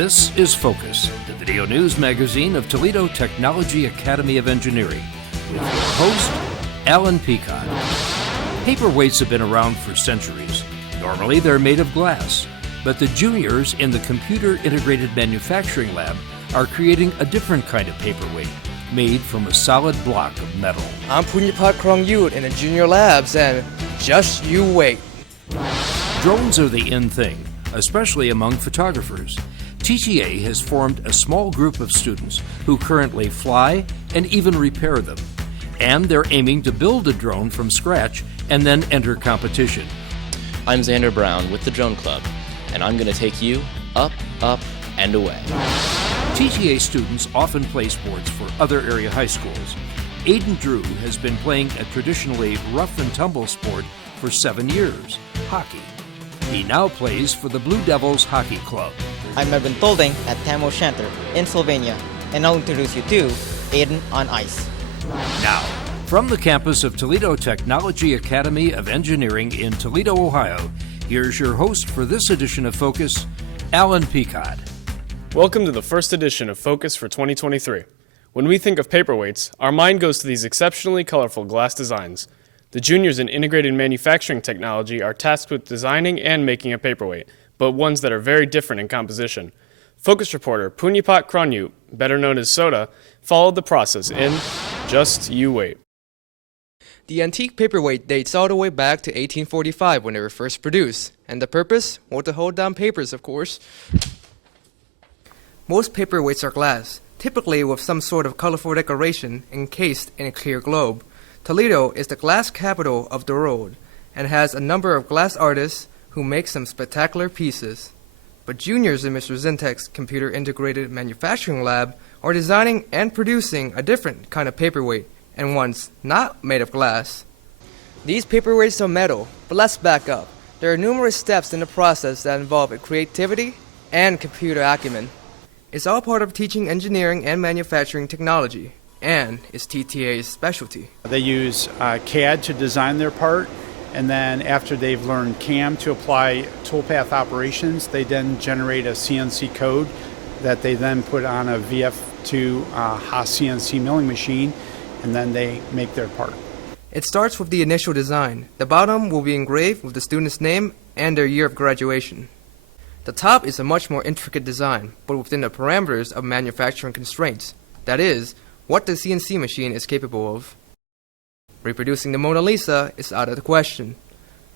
This is Focus, the video news magazine of Toledo Technology Academy of Engineering. With your host, Alan Peacock. Paperweights have been around for centuries. Normally, they're made of glass. But the juniors in the Computer Integrated Manufacturing Lab are creating a different kind of paperweight, made from a solid block of metal. I'm Punyaphat Khrongyut in the junior labs, and just you wait. Drones are the in thing, especially among photographers. TTA has formed a small group of students who currently fly and even repair them. And they're aiming to build a drone from scratch and then enter competition. I'm Xander Brown with the Drone Club, and I'm going to take you up, up, and away. TTA students often play sports for other area high schools. Ayden Drew has been playing a traditionally rough and tumble sport for 7 years, hockey. He now plays for the Blue Devils Hockey Club. I'm Edwin Tolding at Tam-O-Shanter in Sylvania, and I'll introduce you to Ayden on ice. Now, from the campus of Toledo Technology Academy of Engineering in Toledo, Ohio, here's your host for this edition of Focus, Alan Peacock. Welcome to the first edition of Focus for 2023. When we think of paperweights, our mind goes to these exceptionally colorful glass designs. The juniors in integrated manufacturing technology are tasked with designing and making a paperweight, but ones that are very different in composition. Focus reporter Punyaphat Khrongyut, better known as Soda, followed the process in Just You Wait. The antique paperweight dates all the way back to 1845 when they were first produced, and the purpose? Well, to hold down papers, of course. Most paperweights are glass, typically with some sort of colorful decoration encased in a clear globe. Toledo is the glass capital of the world and has a number of glass artists who make some spectacular pieces. But juniors in Mr. Zintek's Computer Integrated Manufacturing Lab are designing and producing a different kind of paperweight, and one's not made of glass. These paperweights are metal, but let's back up. There are numerous steps in the process that involve creativity and computer acumen. It's all part of teaching engineering and manufacturing technology, and it's TTA's specialty. They use CAD to design their part, and then after they've learned CAM to apply toolpath operations, they then generate a CNC code that they then put on a VF2 Haas CNC milling machine, and then they make their part. It starts with the initial design. The bottom will be engraved with the student's name and their year of graduation. The top is a much more intricate design, but within the parameters of manufacturing constraints. That is, what the CNC machine is capable of. Reproducing the Mona Lisa is out of the question.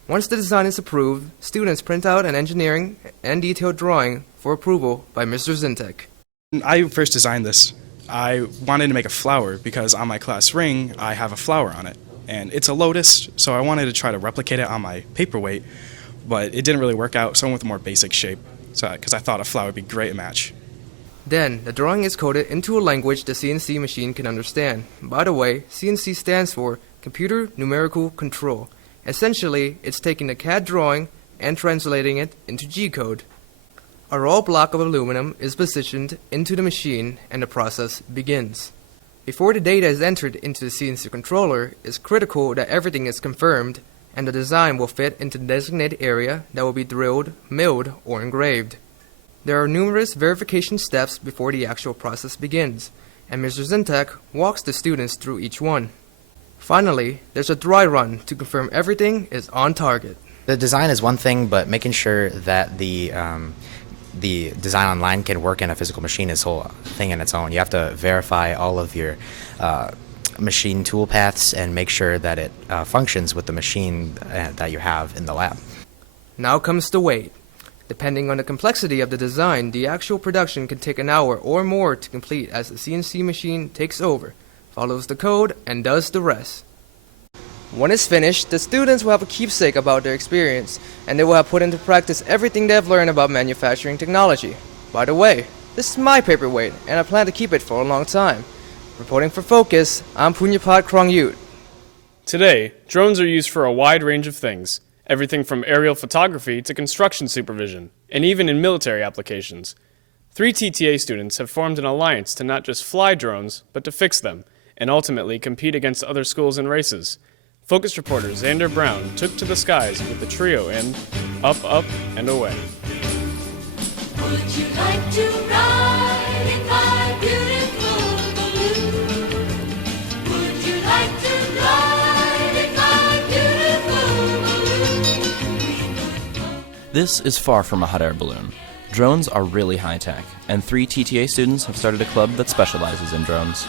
Once the design is approved, students print out an engineering and detailed drawing for approval by Mr. Zintek. I first designed this. I wanted to make a flower because on my class ring, I have a flower on it. And it's a lotus, so I wanted to try to replicate it on my paperweight, but it didn't really work out, so I went with a more basic shape, because I thought a flower would be a great match. Then, the drawing is coded into a language the CNC machine can understand. By the way, CNC stands for Computer Numerical Control. Essentially, it's taking the CAD drawing and translating it into G-code. A raw block of aluminum is positioned into the machine and the process begins. Before the data is entered into the CNC controller, it's critical that everything is confirmed and the design will fit into the designated area that will be drilled, milled, or engraved. There are numerous verification steps before the actual process begins, and Mr. Zintek walks the students through each one. Finally, there's a dry run to confirm everything is on target. The design is one thing, but making sure that the design online can work in a physical machine is a whole thing in its own. You have to verify all of your machine tool paths and make sure that it functions with the machine that you have in the lab. Now comes the wait. Depending on the complexity of the design, the actual production can take an hour or more to complete as the CNC machine takes over, follows the code, and does the rest. When it's finished, the students will have a keepsake about their experience, and they will have put into practice everything they have learned about manufacturing technology. By the way, this is my paperweight, and I plan to keep it for a long time. Reporting for Focus, I'm Punyaphat Khrongyut. Today, drones are used for a wide range of things, everything from aerial photography to construction supervision, and even in military applications. 3 TTA students have formed an alliance to not just fly drones, but to fix them, and ultimately compete against other schools and races. Focus reporter Xander Brown took to the skies with the trio in Up, Up, and Away. Would you like to ride in my beautiful balloon? Would you like to ride in my beautiful balloon? This is far from a hot air balloon. Drones are really high-tech, and 3 TTA students have started a club that specializes in drones.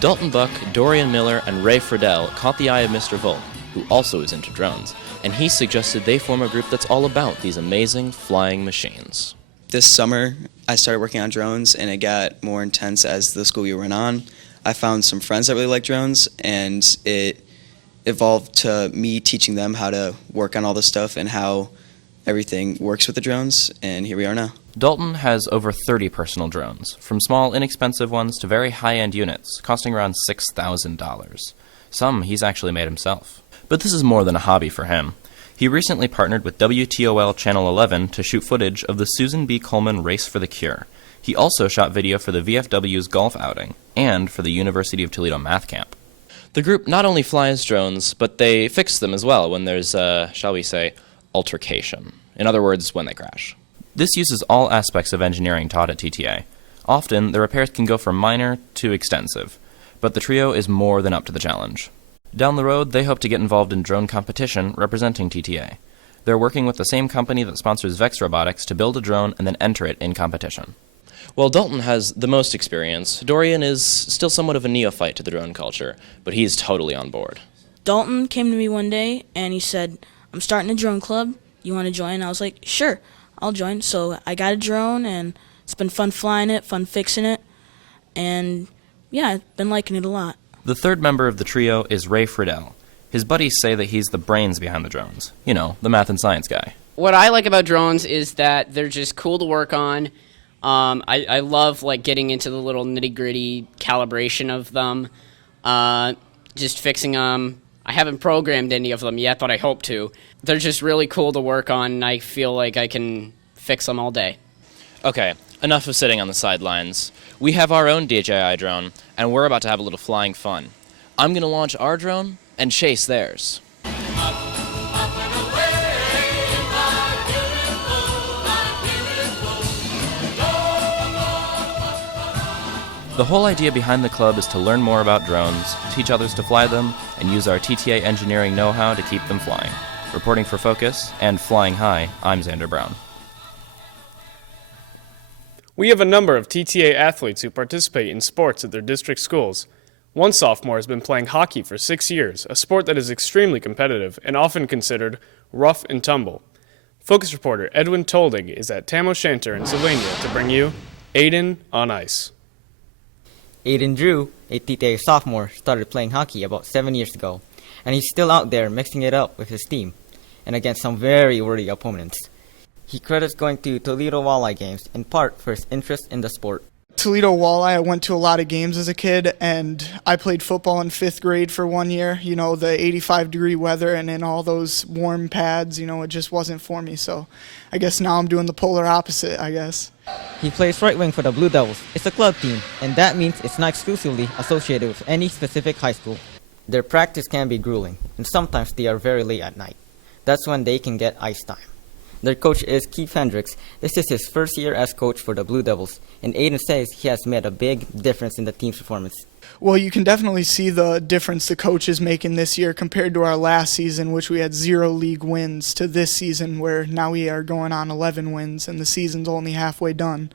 Dalton Buck, Dorian Miller, and Ray Friedel caught the eye of Mr. Volk, who also is into drones, and he suggested they form a group that's all about these amazing flying machines. This summer, I started working on drones, and it got more intense as the school year went on. I found some friends that really like drones, and it evolved to me teaching them how to work on all this stuff and how everything works with the drones, and here we are now. Dalton has over 30 personal drones, from small, inexpensive ones to very high-end units, costing around $6,000. Some he's actually made himself. But this is more than a hobby for him. He recently partnered with WTOL Channel 11 to shoot footage of the Susan B. Komen Race for the Cure. He also shot video for the VFW's golf outing, and for the University of Toledo math camp. The group not only flies drones, but they fix them as well when there's shall we say, altercation. In other words, when they crash. This uses all aspects of engineering taught at TTA. Often, the repairs can go from minor to extensive, but the trio is more than up to the challenge. Down the road, they hope to get involved in drone competition representing TTA. They're working with the same company that sponsors Vex Robotics to build a drone and then enter it in competition. While Dalton has the most experience, Dorian is still somewhat of a neophyte to the drone culture, but he's totally on board. Dalton came to me one day and he said, "I'm starting a drone club. You want to join?" I was like, "Sure, I'll join." So I got a drone, and it's been fun flying it, fun fixing it, and yeah, I've been liking it a lot. The third member of the trio is Ray Friedel. His buddies say that he's the brains behind the drones. You know, the math and science guy. What I like about drones is that they're just cool to work on. I love like getting into the little nitty-gritty calibration of them, just fixing them. I haven't programmed any of them yet, but I hope to. They're just really cool to work on, and I feel like I can fix them all day. Okay, enough of sitting on the sidelines. We have our own DJI drone, and we're about to have a little flying fun. I'm going to launch our drone and chase theirs. The whole idea behind the club is to learn more about drones, teach others to fly them, and use our TTA engineering know-how to keep them flying. Reporting for Focus and Flying High, I'm Xander Brown. We have a number of TTA athletes who participate in sports at their district schools. One sophomore has been playing hockey for 6 years, a sport that is extremely competitive and often considered rough and tumble. Focus reporter Edwin Tolding is at Tam-O-Shanter in Sylvania to bring you Ayden on Ice. Ayden Drew, a TTA sophomore, started playing hockey about 7 years ago, and he's still out there mixing it up with his team, and against some very worthy opponents. He credits going to Toledo Walleye games in part for his interest in the sport. Toledo Walleye, I went to a lot of games as a kid, and I played football in 5th grade for 1 year. You know, the 85-degree weather and in all those warm pads, you know, it just wasn't for me. So I guess now I'm doing the polar opposite, I guess. He plays right wing for the Blue Devils. It's a club team, and that means it's not exclusively associated with any specific high school. Their practice can be grueling, and sometimes they are very late at night. That's when they can get ice time. Their coach is Keith Hendricks. This is his first year as coach for the Blue Devils, and Ayden says he has made a big difference in the team's performance. Well, you can definitely see the difference the coach is making this year compared to our last season, which we had 0 league wins, to this season where now we are going on 11 wins and the season's only halfway done.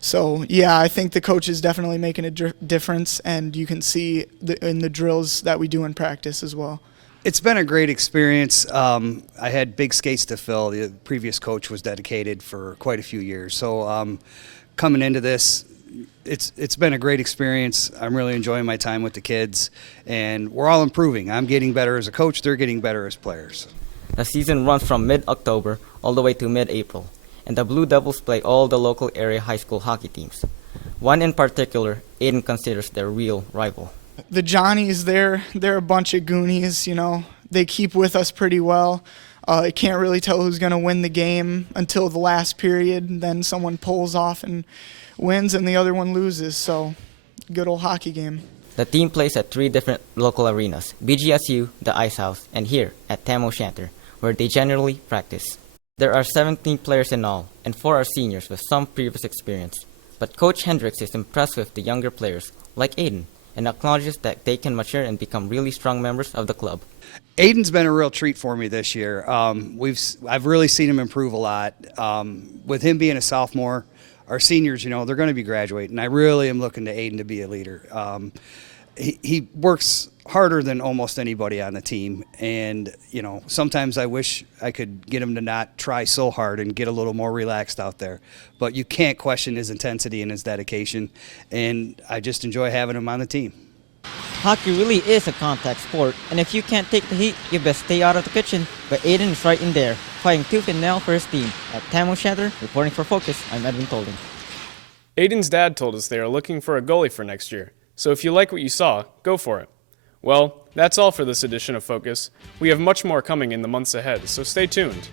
So, yeah, I think the coach is definitely making a difference, and you can see in the drills that we do in practice as well. It's been a great experience. I had big skates to fill. The previous coach was dedicated for quite a few years. So coming into this, it's been a great experience. I'm really enjoying my time with the kids, and we're all improving. I'm getting better as a coach. They're getting better as players. The season runs from mid-October all the way to mid-April, and the Blue Devils play all the local area high school hockey teams. One in particular, Ayden considers their real rival. The Johnnies, they're a bunch of goonies, you know. They keep with us pretty well. I can't really tell who's going to win the game until the last period, and then someone pulls off and wins and the other one loses. So, good old hockey game. The team plays at 3 different local arenas, BGSU, the Ice House, and here at Tam-O-Shanter, where they generally practice. There are 17 players in all, and 4 are seniors with some previous experience. But Coach Hendricks is impressed with the younger players, like Ayden, and acknowledges that they can mature and become really strong members of the club. Ayden's been a real treat for me this year. I've really seen him improve a lot. With him being a sophomore, our seniors, they're going to be graduating. I really am looking to Ayden to be a leader. He works harder than almost anybody on the team, and sometimes I wish I could get him to not try so hard and get a little more relaxed out there. But you can't question his intensity and his dedication, and I just enjoy having him on the team. Hockey really is a contact sport, and if you can't take the heat, you best stay out of the kitchen. But Ayden is right in there, fighting tooth and nail for his team. At Tam-O-Shanter, reporting for Focus, I'm Edwin Tolding. Ayden's dad told us they are looking for a goalie for next year, so if you like what you saw, go for it. Well, that's all for this edition of Focus. We have much more coming in the months ahead, so stay tuned.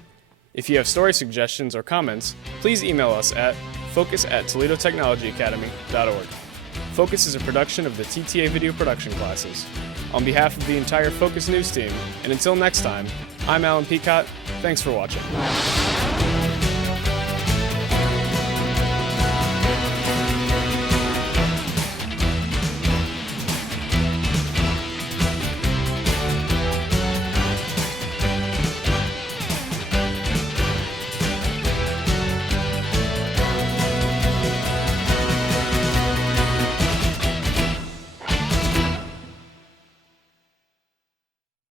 If you have story suggestions or comments, please email us at focus@toledotechnologyacademy.org. Focus is a production of the TTA video production classes. On behalf of the entire Focus News team, and until next time, I'm Alan Peacock. Thanks for watching.